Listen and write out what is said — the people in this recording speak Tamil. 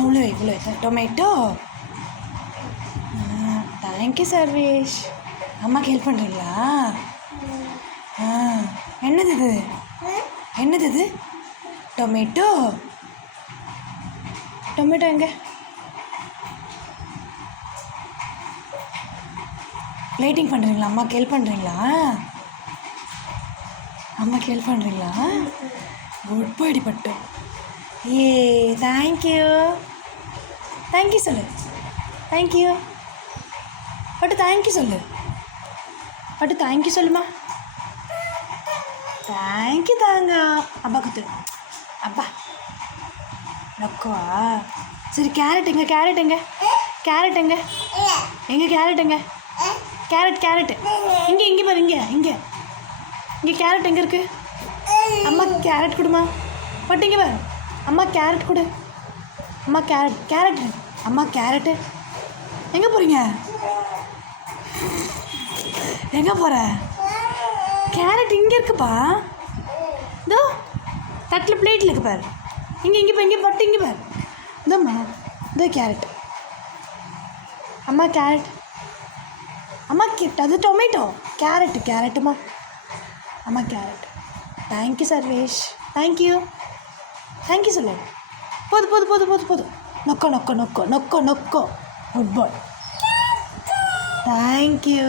இவ்வளோ டொமேட்டோ. தேங்க்யூ சர்வேஷ். அம்மாக்கு ஹெல்ப் பண்ணுறீங்களா? என்னது இது? என்னது இது? டொமேட்டோ எங்கே? லைட்டிங் பண்ணுறீங்களா? அம்மாக்கு ஹெல்ப் பண்ணுறீங்களா? அம்மாக்கு ஹெல்ப் பண்ணுறீங்களா? குட் பாடி பட்டு. ஏ தேங்க்யூ சொல்லு. தேங்க்யூ பட்டு. தேங்க்யூ சொல்லு பட்டு. தேங்க்யூ சொல்லுமா. தேங்க்யூ தாங்க. அப்பா குத்து. அப்பா நொக்கவா? சரி கேரட் எங்கே? கேரட் இங்கே பாரு. இங்கே கேரட் எங்கே இருக்குது? அம்மா கேரட் கொடுமா. பட்டு இங்கே பாரு. அம்மா கேரட் கொடு. அம்மா கேரட். அம்மா கேரட்டு. எங்கே போகிறீங்க? எங்கே போகிற? கேரட் இங்கே இருக்குப்பா. இதோ தட்டில் பிளேட்டில் இருக்கு பாரு. இங்கே பட்டு. இங்கே பாரு. இதோம்மா. இதோ கேரட். அம்மா கேரட். அம்மா அது டொமேட்டோ. கேரட்டுமா. அம்மா கேரட். தேங்க்யூ சர்வேஷ். தேங்க்யூ சொல்லு. போதும். நொக்கோ. குட் பாய். தேங்க்யூ.